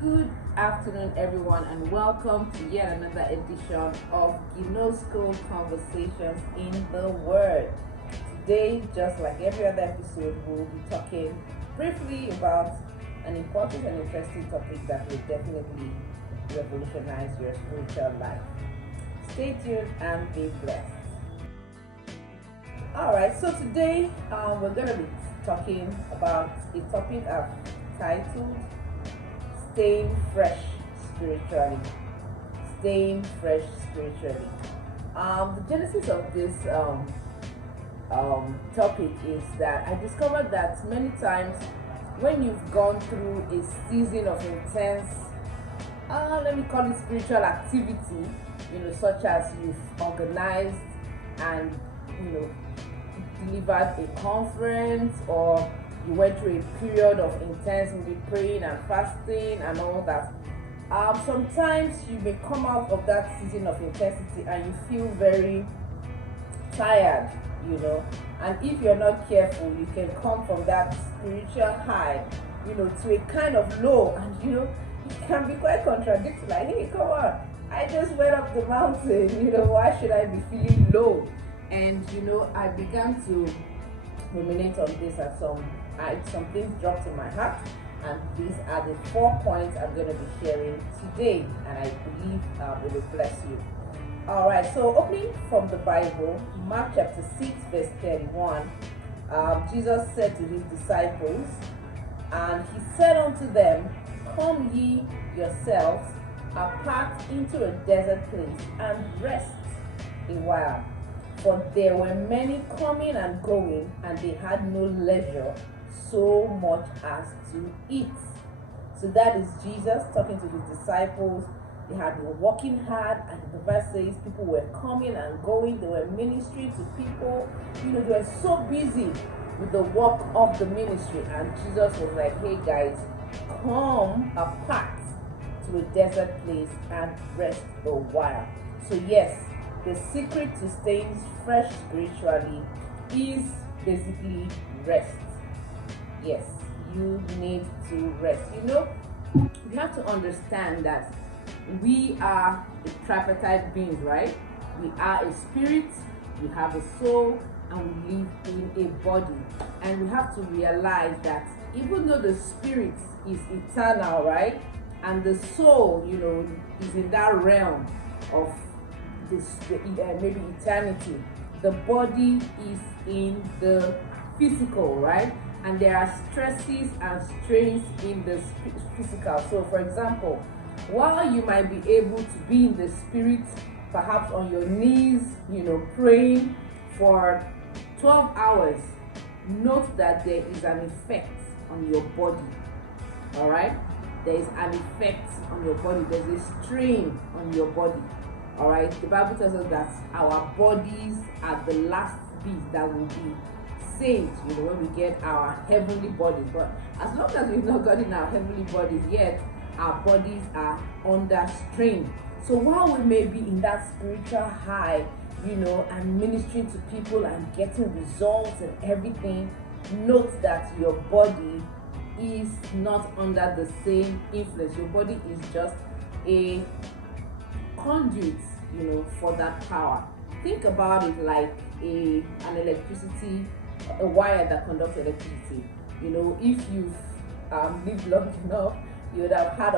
Good afternoon, everyone, and welcome to yet another edition of Ginosko Conversations in the Word. Today, just like every other episode, we'll be talking briefly about an important and interesting topic that will definitely revolutionize your spiritual life. Stay tuned and be blessed. Alright, so today we're going to be talking about a topic I've titled Staying Fresh Spiritually. Staying fresh spiritually. The genesis of this topic is that I discovered that many times when you've gone through a season of intense, let me call it spiritual activity, such as you've organized and, delivered a conference, or you went through a period of intense maybe praying and fasting and all that. Sometimes you may come out of that season of intensity and you feel very tired, and if you're not careful, you can come from that spiritual high, to a kind of low, and it can be quite contradictory. Like, hey, come on, I just went up the mountain, why should I be feeling low? And I began to ruminate on this, and some things dropped in my heart, and these are the 4 points I'm going to be sharing today, and I believe it will bless you. All right, so opening from the Bible, Mark chapter 6 verse 31, Jesus said to his disciples, and he said unto them, come ye yourselves apart into a desert place and rest a while. For there were many coming and going, and they had no leisure so much as to eat. So that is Jesus talking to his disciples. They had been working hard, and the verse says people were coming and going. They were ministering to people. They were so busy with the work of the ministry. And Jesus was like, hey guys, come apart to a desert place and rest a while. So yes, the secret to staying fresh spiritually is basically rest. Yes, you need to rest. You have to understand that we are a tripartite beings, right? We are a spirit, we have a soul, and we live in a body. And we have to realize that even though the spirit is eternal, right? And the soul, is in that realm of maybe eternity, the body is in the physical, right? And there are stresses and strains in the physical. So for example, while you might be able to be in the spirit, perhaps on your knees, praying for 12 hours, note that there is an effect on your body. All right, there is an effect on your body. There's a strain on your body. All right, the Bible tells us that our bodies are the last beast that will be saved, when we get our heavenly bodies. But as long as we've not gotten our heavenly bodies yet, our bodies are under strain. So while we may be in that spiritual high, and ministering to people and getting results and everything, note that your body is not under the same influence. Your body is just a conduit, for that power. Think about it like an electricity, a wire that conducts electricity. If you've lived long enough, you would have had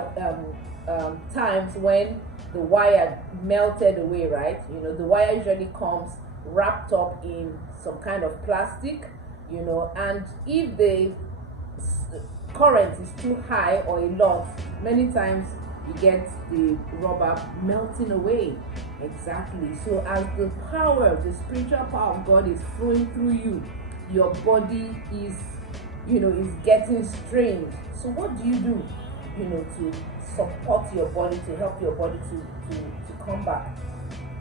times when the wire melted away, right? The wire usually comes wrapped up in some kind of plastic, and if the current is too high or a lot, many times you get the rubber melting away. Exactly. So as the spiritual power of God is flowing through you, your body is getting strained. So what do you do, to support your body, to help your body to come back?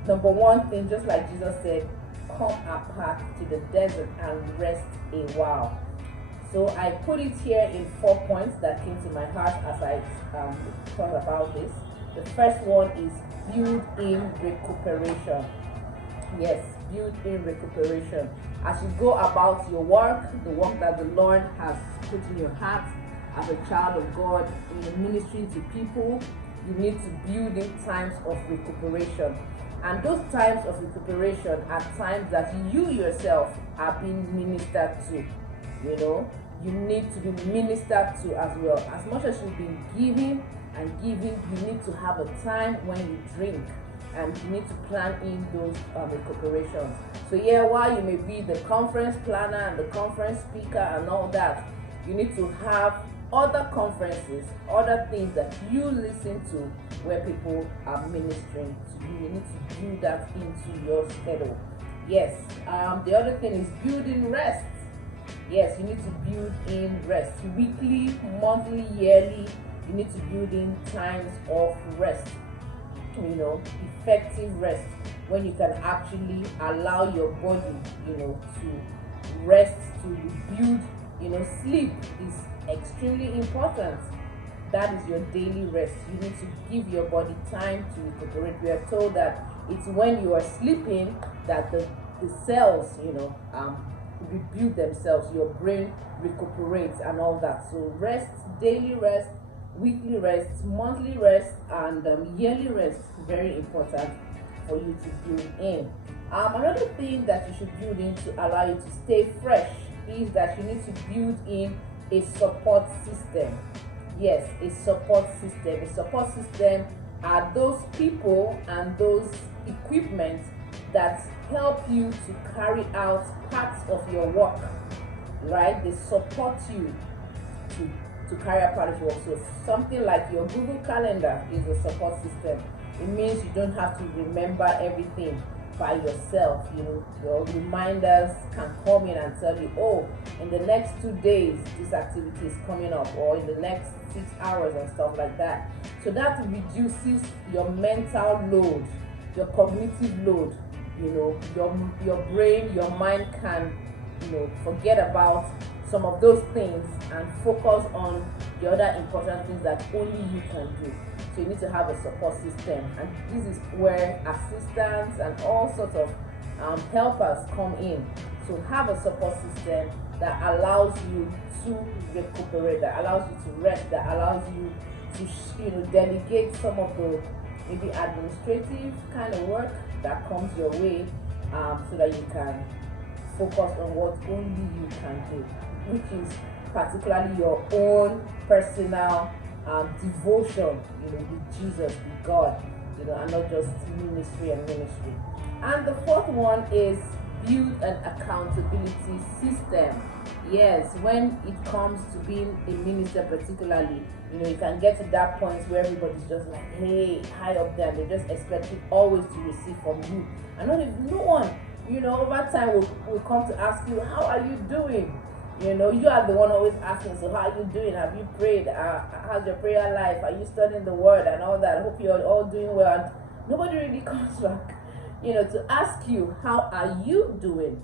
Number one thing, just like Jesus said, come apart to the desert and rest a while. So I put it here in 4 points that came to my heart as I thought about this. The first one is build in recuperation. Yes, build in recuperation. As you go about your work, the work that the Lord has put in your heart, as a child of God, ministering to people, you need to build in times of recuperation. And those times of recuperation are times that you yourself are being ministered to. You need to be ministered to as well. As much as you've been giving and giving, you need to have a time when you drink, and you need to plan in those recuperations. So while you may be the conference planner and the conference speaker and all that, you need to have other conferences, other things that you listen to where people are ministering to you. You need to build that into your schedule. Yes. The other thing is building rest. Yes, you need to build in rest. Weekly, monthly, yearly, you need to build in times of rest. Effective rest, when you can actually allow your body, to rest, to rebuild. Sleep is extremely important. That is your daily rest. You need to give your body time to recuperate. We are told that it's when you are sleeping that the cells, rebuild themselves, your brain recuperates and all that. So rest, daily rest, weekly rest, monthly rest, and yearly rest, very important for you to build in. Another thing that you should build in to allow you to stay fresh is that you need to build in a support system. Yes, a support system. A support system are those people and those equipment that help you to carry out parts of your work, right? They support you to carry out part of your work. So something like your Google Calendar is a support system. It means you don't have to remember everything by yourself. Your reminders can come in and tell you, oh, in the next 2 days this activity is coming up, or in the next 6 hours and stuff like that. So that reduces your mental load, your cognitive load. Your brain, your mind can forget about some of those things and focus on the other important things that only you can do. So you need to have a support system, and this is where assistants and all sorts of helpers come in. So have a support system that allows you to recuperate, that allows you to rest, that allows you to delegate some of the maybe administrative kind of work that comes your way, so that you can focus on what only you can do, which is particularly your own personal devotion, with Jesus, with God, and not just ministry. And the fourth one is build an accountability system. Yes, when it comes to being a minister particularly, you can get to that point where everybody's just like, hey, high up there, they just expect you always to receive from you. And not if no one, over time will come to ask you, how are you doing? You are the one always asking, so how are you doing? Have you prayed? How's your prayer life? Are you studying the word and all that? I hope you're all doing well. And nobody really comes back, to ask you, how are you doing?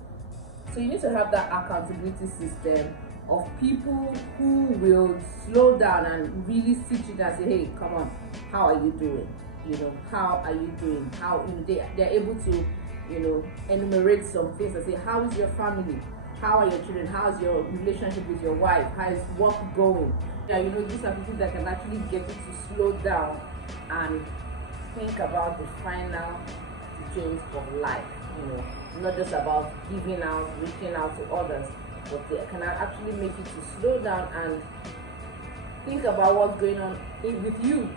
So you need to have that accountability system of people who will slow down and really sit you down and say, hey, come on, how are you doing? How are you doing? How they're able to, enumerate some things and say, how is your family? How are your children? How's your relationship with your wife? How is work going? These are things that can actually get you to slow down and think about the final change of life. Not just about giving out, reaching out to others, but they can actually make you to slow down and think about what's going on with you,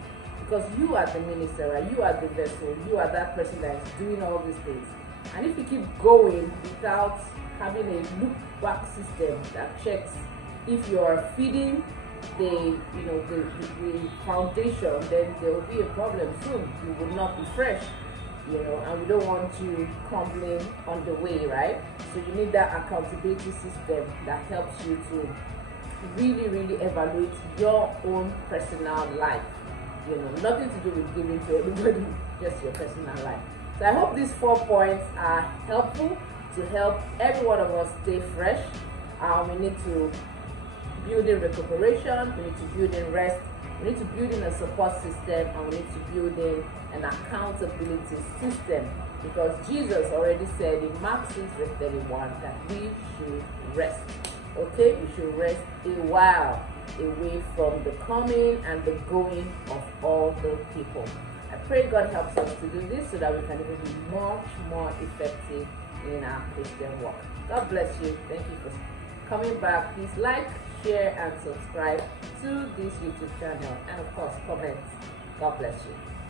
because you are the minister, right? You are the vessel, you are that person that is doing all these things. And if you keep going without having a look back system that checks if you are feeding the foundation, then there will be a problem soon. You will not be fresh, and we don't want you crumbling on the way, right? So you need that accountability system that helps you to really, really evaluate your own personal life. Nothing to do with giving to everybody, just your personal life. So I hope these 4 points are helpful to help every one of us stay fresh. We need to build in recuperation, we need to build in rest, we need to build in a support system, and we need to build in an accountability system, because Jesus already said in Mark 6:31 that we should rest. Okay, we should rest a while. away from the coming and the going of all the people. I pray God helps us to do this so that we can even be much more effective in our Christian walk. God bless you. Thank you for coming back. Please like, share, and subscribe to this YouTube channel, and of course comment. God bless you.